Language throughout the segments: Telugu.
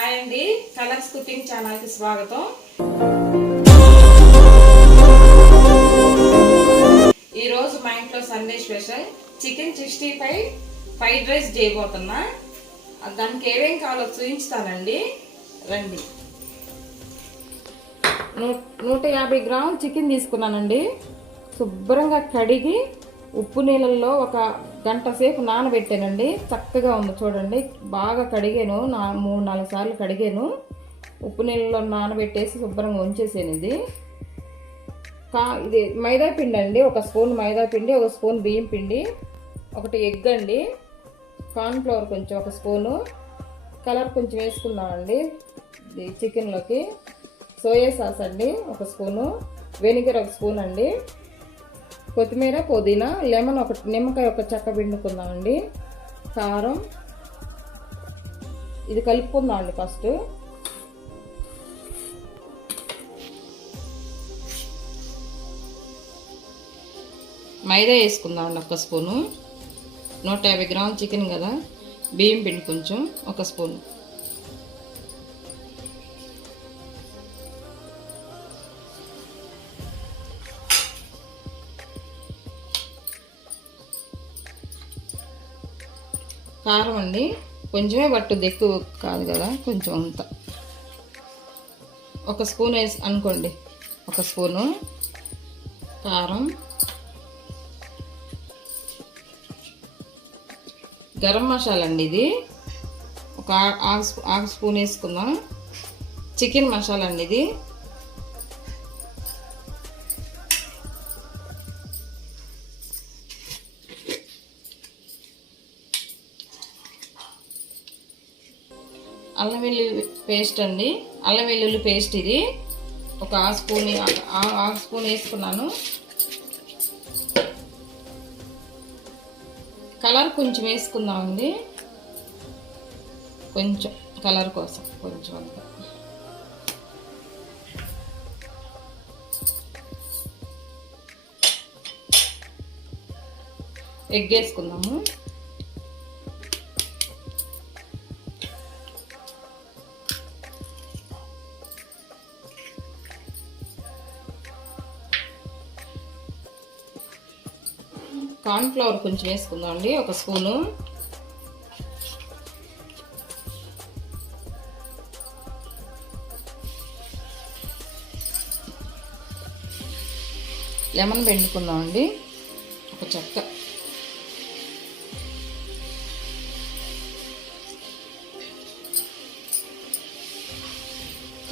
హాయ్ అండి, కలర్స్ కుకింగ్ ఛానల్ కి స్వాగతం. ఈ రోజు మా ఇంట్లో Sunday special chicken 65 fried rice చేయబోతున్నా. దానికి ఏమేం కావాలో చూపించుతానండి, రండి. 150 గ్రాములు చికెన్ తీసుకున్నానండి. శుభ్రంగా కడిగి ఉప్పు నీళ్ళల్లో ఒక గంట సేపు నానబెట్టానండి. చక్కగా ఉంది చూడండి, బాగా కడిగాను, 3-4 సార్లు కడిగాను. ఉప్పు నీళ్ళలో నానబెట్టేసి శుభ్రంగా ఉంచేసాను. ఇది మైదా పిండి అండి, 1 స్పూన్ మైదా పిండి, 1 స్పూన్ బియ్యం పిండి, 1 ఎగ్ అండి, కార్న్ఫ్లవర్ కొంచెం 1 స్పూను, కలర్ కొంచెం వేసుకుందామండి ఇది చికెన్లోకి. సోయా సాస్ అండి 1 స్పూను, వెనిగర్ 1 స్పూన్ అండి, కొత్తిమీర, పుదీనా, లెమన్ నిమ్మకాయ చెక్క పిండుకుందామండి, కారం. ఇది కలుపుకుందామండి. ఫస్ట్ మైదా వేసుకుందామండి 1 స్పూను. 150 గ్రాముల చికెన్ కదా, బియ్యం పిండి కొంచెం 1 స్పూను. కారం అండి కొంచెమే పట్టుద్ది, ఎక్కువ కాదు కదా, కొంచెం అంత 1 స్పూన్ వేసి అనుకోండి. 1 స్పూను కారం. గరం మసాలా అండి, ఇది ఒక హాఫ్ స్పూన్ వేసుకుందాం. చికెన్ మసాలా అండి ఇది. అల్లం వెల్లుల్లి పేస్ట్ అండి, అల్లం వెల్లుల్లి పేస్ట్ ఇది ఒక హాఫ్ స్పూన్ వేసుకున్నాను. కలర్ కొంచెం వేసుకుందామండి, కొంచెం కలర్ కోసం కొంచెం అంతా. ఎగ్ వేసుకుందాము. కార్న్ఫ్లవర్ కొంచెం వేసుకుందాం అండి, 1 స్పూను. లెమన్ పిండుకుందాం అండి, 1 చెక్క.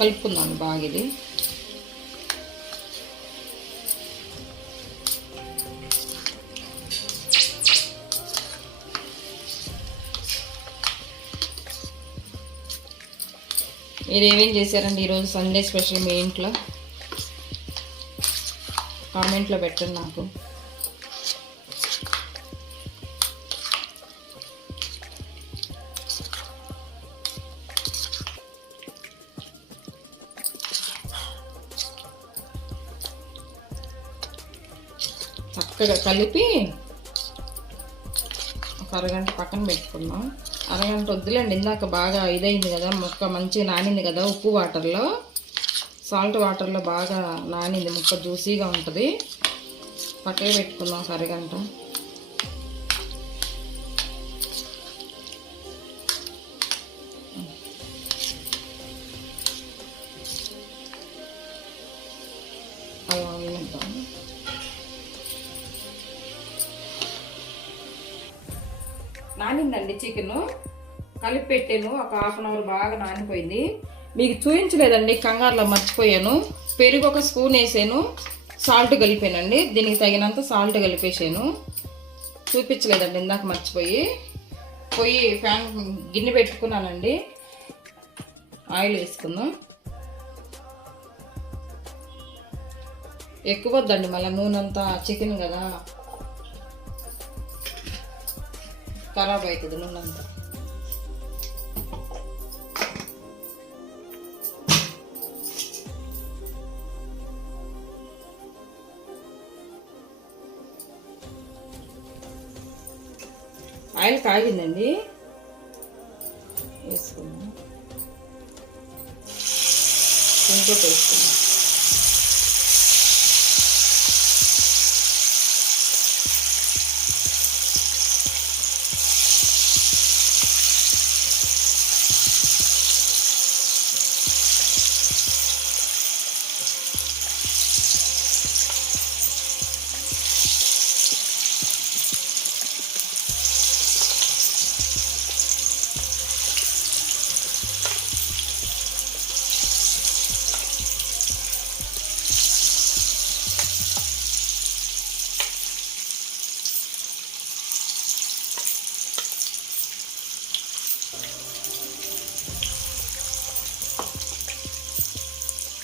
కలుపుకుందాం బాగా ఇది. మీరు ఏమేం చేశారండి ఈరోజు సండే స్పెషల్ మీ ఇంట్లో? కామెంట్లో పెట్టండి నాకు. చక్కగా కలిపి ఒక అరగంట పక్కన పెట్టుకుందాం. అరగంట వద్దులేండి, ఇందాక బాగా ఇదైంది కదా, ముక్క మంచిగా నానింది కదా, ఉప్పు వాటర్లో, సాల్ట్ వాటర్లో బాగా నానింది, ముక్క జ్యూసీగా ఉంటుంది. పక్కన పెట్టుకుందాం ఒక అరగంట. నానిందండి చికెన్, కలిపి పెట్టాను, ఒక హాఫ్ అన్ అవర్ బాగా నానిపోయింది. మీకు చూపించలేదండి, కంగారులో మర్చిపోయాను. పెరుగు 1 స్పూన్ వేసాను, సాల్ట్ కలిపానండి, దీనికి తగినంత సాల్ట్ కలిపేసాను. చూపించలేదండి ఇందాక మర్చిపోయి. ప్యాన్ గిన్నె పెట్టుకున్నానండి, ఆయిల్ వేసుకుందాం. ఎక్కువ వద్దండి, మళ్ళీ నూనె అంతా చికెన్ కదా ఖరాబ్ అవుతుంది నూనె అంతా. ఆయిల్ కాగిందండి, వేసుకుందాం. ఇంకోటి వేసుకున్నాం.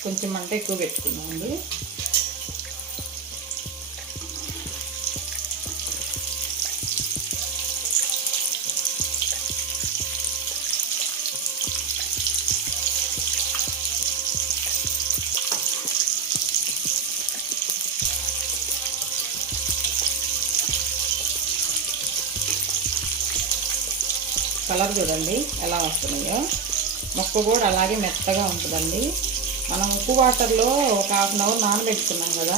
కొంచెం మంట ఎక్కువ పెట్టుకున్నామండి. కలర్ చూడండి ఎలా వస్తున్నాయో. మొక్క కూడా అలాగే మెత్తగా ఉంటుందండి. మనం ఉప్పు వాటర్లో ఒక 1/2 అవర్ నానబెట్టుకున్నాం కదా,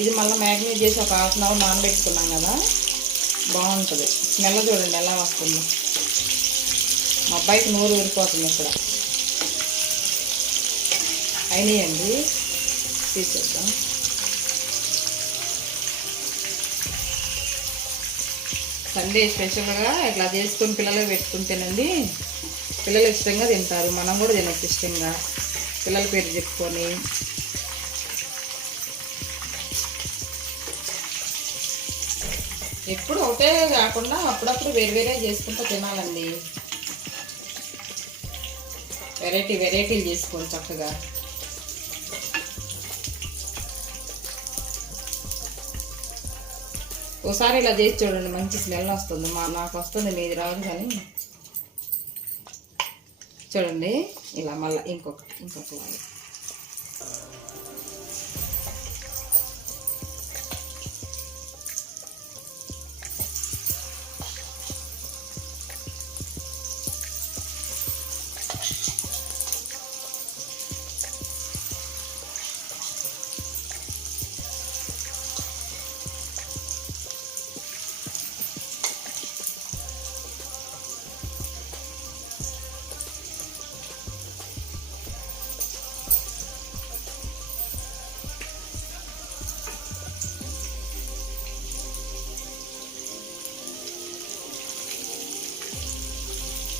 ఇది మళ్ళీ మ్యాగ్నేట్ చేసి ఒక 1/2 అవర్ నానబెట్టుకున్నాం కదా, బాగుంటుంది. స్మెల్ చూడండి ఎలా వస్తుంది. మా అబ్బాయికి నోరు ఊరిపోతుంది. ఇక్కడ అయినాయండి, తీసేద్దాం. సండే స్పెషల్గా ఇట్లా చేసుకొని పిల్లలకు పెట్టుకుంటేనండి పిల్లలు ఇష్టంగా తింటారు. మనం కూడా తినచ్చు ఇష్టంగా, పిల్లల పేరు చెప్పుకొని. ఎప్పుడు ఒకటే కాకుండా అప్పుడప్పుడు వేరే చేసుకుంటూ తినాలండి. వెరైటీలు చేసుకోండి చక్కగా. ఒకసారి ఇలా చేసి చూడండి, మంచి స్మెల్ వస్తుంది. నాకు వస్తుంది, మీది రాదు. కానీ చూడండి ఇలా మళ్ళీ ఇంకొక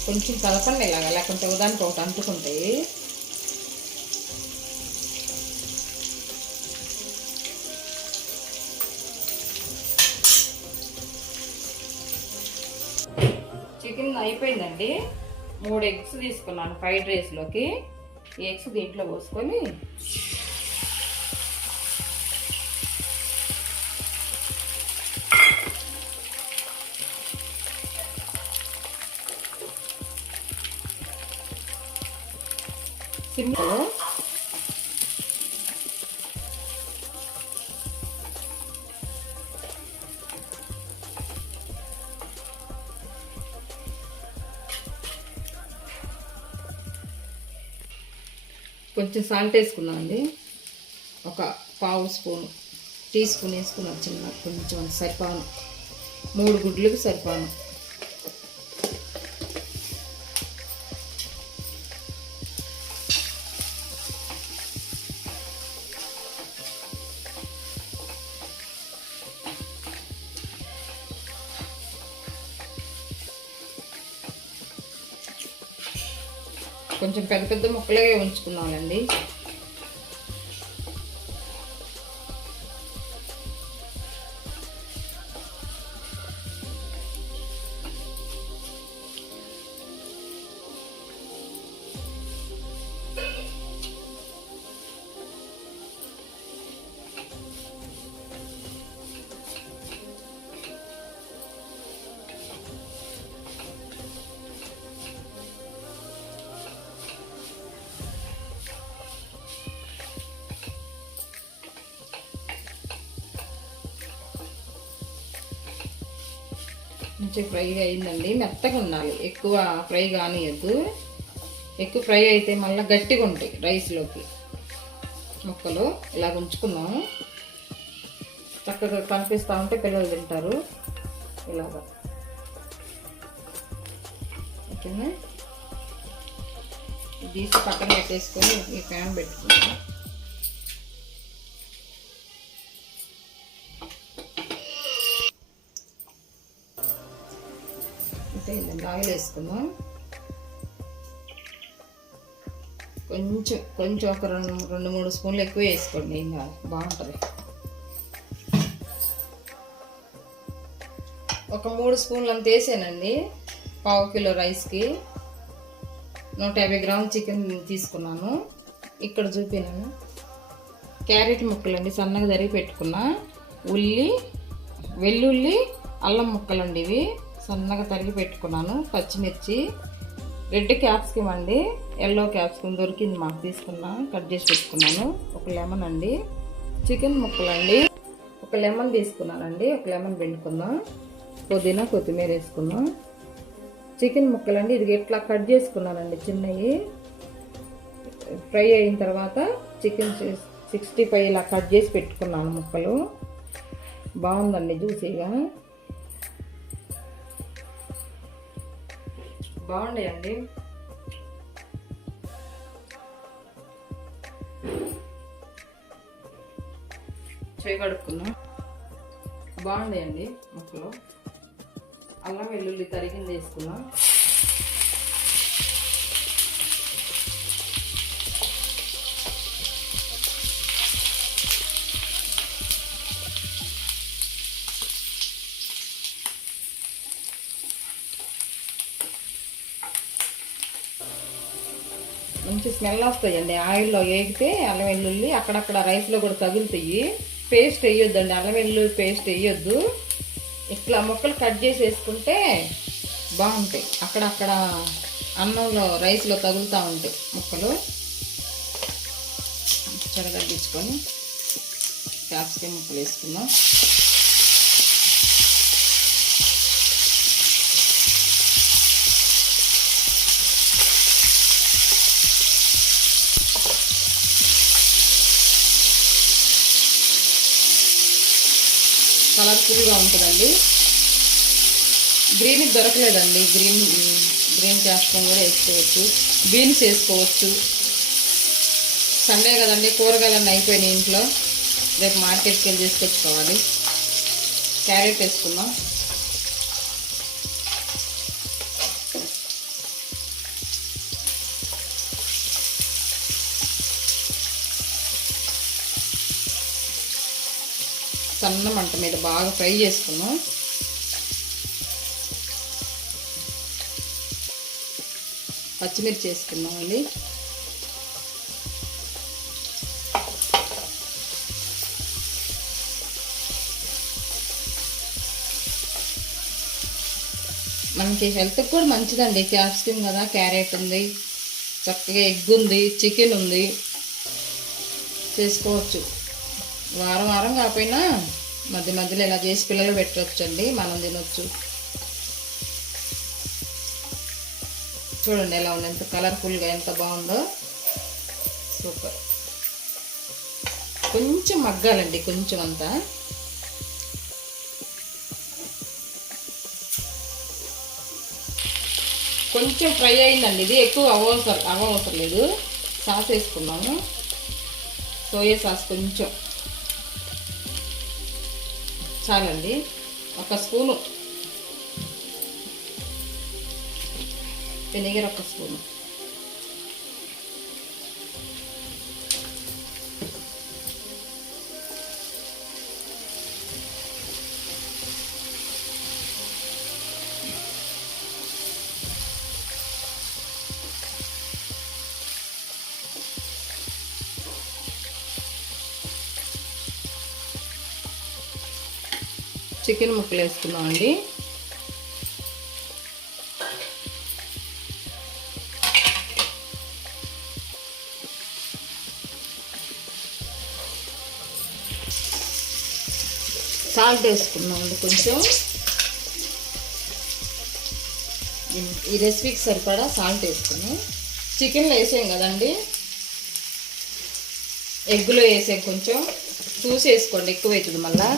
కొంచెం కలపండి ఇలాగా, లేకుంటే ఉదానికి ఒకటి అంటుకుంటాయి. చికెన్ అయిపోయిందండి. 3 ఎగ్స్ తీసుకున్నాను ఫ్రైడ్ రైస్లోకి. ఈ ఎగ్స్ దీంట్లో పోసుకొని సిమ్లో కొంచెం సాల్ట్ వేసుకున్నాం అండి. ఒక 1/2 స్పూన్, టీ స్పూన్ వేసుకున్నాం. చిన్న కొంచెం సరిపాను, 3 గుడ్లకు సరిపాను. కొంచెం పెద్ద ముక్కలే ఉంచుకున్నానండి. కొంచెం ఫ్రై అయిందండి. మెత్తగా ఉండాలి, ఎక్కువ ఫ్రై కానియద్దు. ఎక్కువ ఫ్రై అయితే మళ్ళీ గట్టిగా ఉంటాయి రైస్లోకి. ముక్కలు ఇలా ఉంచుకున్నాము. చక్కగా కనిపిస్తూ ఉంటే పిల్లలు తింటారు ఇలాగా. ఓకేనా, తీసి పక్కన పెట్టేసుకొని ఈ ప్యాన్ పెట్టుకుంటాం. అంటే ఆయిల్ వేసుకుందాం. కొంచెం ఒక 2-3 స్పూన్లు ఎక్కువ వేసుకోండి, ఇంకా బాగుంటుంది. ఒక 3 స్పూన్లు అంత వేసానండి. 1/2 కిలో రైస్కి 150 గ్రాముల చికెన్ తీసుకున్నాను. ఇక్కడ చూపినాను. క్యారెట్ ముక్కలు అండి, సన్నగా తరిగి పెట్టుకున్నా. వెల్లుల్లి అల్లం ముక్కలు అండి, ఇవి సన్నగా తరిగి పెట్టుకున్నాను. పచ్చిమిర్చి, రెడ్ క్యాప్సికమ్ అండి, ఎల్లో క్యాప్సికమ్ దొరికింది మాకు, తీసుకున్నా, కట్ చేసి పెట్టుకున్నాను. ఒక లెమన్ అండి, చికెన్ ముక్కలు అండి, ఒక లెమన్ తీసుకున్నానండి. ఒక లెమన్ పిండుకుందాం. పుదీనా, కొత్తిమీర వేసుకుందాం. చికెన్ ముక్కలు అండి, ఇది ఇట్లా కట్ చేసుకున్నానండి చిన్నవి. ఫ్రై అయిన తర్వాత చికెన్ 65 ఇలా కట్ చేసి పెట్టుకున్నాను ముక్కలు. బాగుందండి, జ్యూసీగా బాగుంటాయండి. చేయి కడుక్కున్నా. బాగుంటాయండి ముక్కలు. అల్లం వెల్లుల్లి తరిగింది వేసుకున్నా. మంచి స్మెల్ వస్తాయండి. ఆయిల్లో వేగితే అల్లం వెల్లుల్లి అక్కడక్కడ రైస్లో కూడా తగులుతాయి. పేస్ట్ వేయొద్దండి, అల్లం వెల్లుల్లి పేస్ట్ వేయొద్దు. ఇట్లా ముక్కలు కట్ చేసి వేసుకుంటే బాగుంటాయి. అక్కడక్కడ అన్నంలో రైస్లో తగులుతూ ఉంటాయి ముక్కలు. చెరగడ్డించుకొని క్యాప్సికమ్ ముక్కలు వేసుకుందాం. కలర్ఫుల్గా ఉంటుందండి. గ్రీన్ దొరకలేదండి, గ్రీన్ క్యాప్సికమ్ కూడా వేసుకోవచ్చు, బీన్స్ వేసుకోవచ్చు. సండే కదండి, కూరగాయలన్నీ అయిపోయినాయి ఇంట్లో, రేపు మార్కెట్కి వెళ్ళి తీసుకొచ్చుకోవాలి. క్యారెట్ వేసుకుందాం. సన్న మంట మీద బాగా ఫ్రై చేసుకున్నాం. పచ్చిమిర్చి వేసుకున్నాం అండి. మనకి హెల్త్కి కూడా మంచిదండి. క్యాప్సికమ్ కదా, క్యారెట్ ఉంది, చక్కగా ఎగ్ ఉంది, చికెన్ ఉంది, చేసుకోవచ్చు. వారం వారం కాకపోయినా మధ్య మధ్యలో ఇలా చేసి పిల్లలు పెట్టవచ్చండి, మనం తినొచ్చు. చూడండి ఎలా ఉంది, ఎంత కలర్ఫుల్గా, ఎంత బాగుందో, సూపర్. కొంచెం మగ్గాలండి, కొంచెం అంతా. కొంచెం ఫ్రై అయిందండి, ఇది ఎక్కువ అవ్వవసరం లేదు. సాస్ వేసుకున్నాము, సోయా సాస్ కొంచెం చాలండి. 1 స్పూను వెనిగర్, 1 స్పూను. చికెన్ ముక్కలు వేసుకున్నామండి. సాల్ట్ వేసుకున్నామండి కొంచెం. ఈ రెసిపీకి సరిపడా సాల్ట్ వేసుకున్నాం. చికెన్లో వేసాం కదండి, ఎగ్గులో వేసే కొంచెం చూసి వేసుకోండి, ఎక్కువ అవుతుంది మళ్ళా.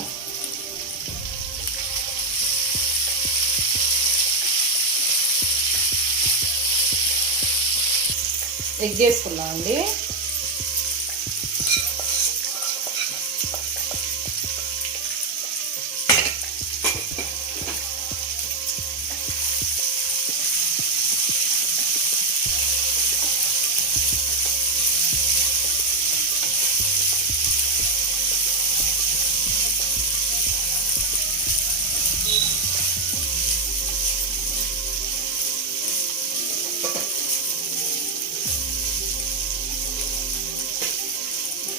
ఎగ్ వేసుకున్నామండి.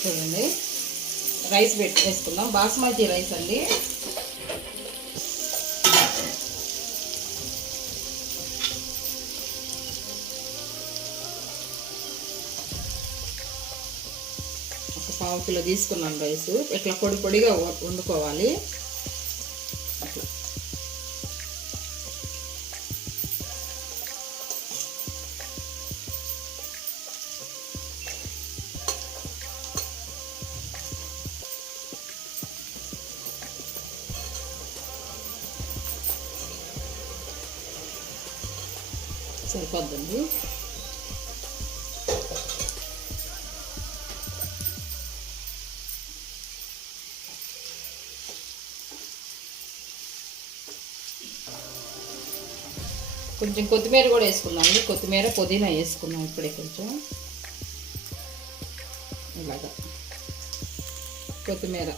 చూడండి, రైస్ వేసుకుందాం. బాస్మతి రైస్ అండి. ఒక 1/2 కిలో తీసుకున్నాం రైస్. ఇట్లా పొడి పొడిగా వండుకోవాలి. అట్లా సరిపోద్దండి. కొంచెం కొత్తిమీర కూడా వేసుకుందాం అండి. కొత్తిమీర పుదీనా వేసుకుందాం ఇప్పుడే. కొంచెం ఇలాగా కొత్తిమీర,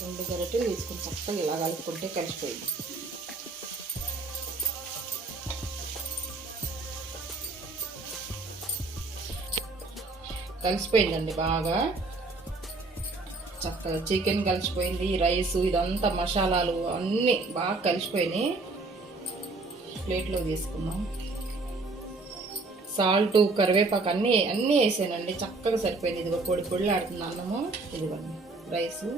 2 గరిటెలు తీసుకుని చక్కగా ఇలా కలుపుకుంటే కలిసిపోయింది. కలిసిపోయిందండి బాగా చక్కగా. చికెన్ కలిసిపోయింది, రైస్, ఇదంతా మసాలాలు అన్నీ బాగా కలిసిపోయినాయి. ప్లేట్లో తీసుకుందాం. సాల్ట్, కరివేపాకు అన్నీ వేసానండి. చక్కగా సరిపోయింది. ఇదిగో పొడి పొడిలు ఆడుతుంది అన్నము. ఇదిగోండి రైసు.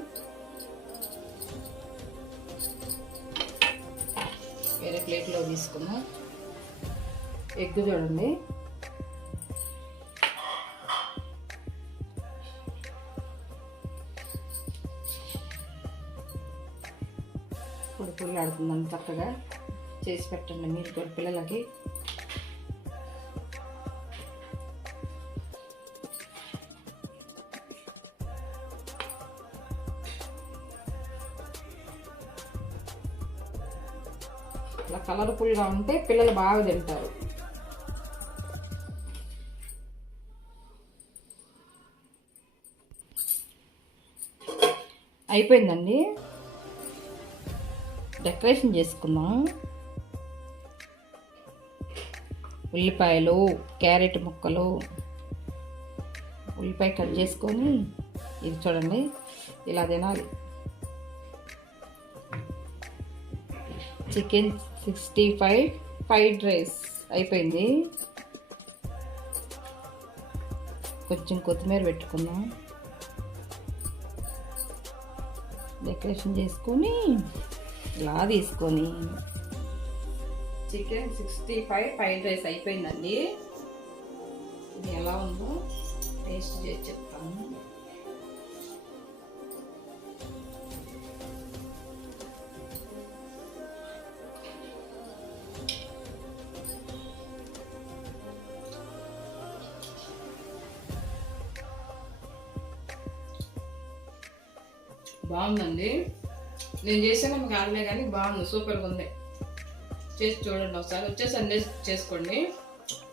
వేరే ప్లేట్లో తీసుకుందాం. ఎగ్ చూడండి, పొడి పొడి ఆడుతుందని చక్కగా చేసి పెట్టండి మీరు కూడా పిల్లలకి. ఇట్లా కలర్ఫుల్గా ఉంటే పిల్లలు బాగా తింటారు. అయిపోయిందండి. డెకరేషన్ చేసుకుందాం. ఉల్లిపాయలు, క్యారెట్ ముక్కలు, ఉల్లిపాయ కట్ చేసుకొని ఇది చూడండి ఇలా తినాలి. చికెన్ 65 ఫ్రైడ్ రైస్ అయిపోయింది. కొంచెం కొత్తిమీర పెట్టుకుందాం. డెకరేషన్ చేసుకొని ఇలా తీసుకొని చికెన్ 65 ఫ్రైడ్ రైస్ అయిపోయిందండి. ఇది ఎలా ఉందో టేస్ట్ చేసి చెప్తాను. బాగుందండి. నేను చేసాను మీకు ఆడలే కానీ బాగుంది, సూపర్గా ఉంది. చేసి చూడండి ఒకసారి. వచ్చే సండే చేసుకోండి,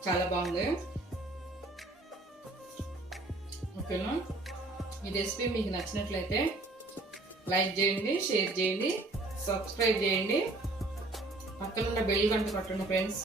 చాలా బాగుంది. ఓకేనా? ఈ రెసిపీ మీకు నచ్చినట్లయితే లైక్ చేయండి, షేర్ చేయండి, సబ్స్క్రైబ్ చేయండి, పక్కనున్న బెల్ గంట కొట్టండి ఫ్రెండ్స్.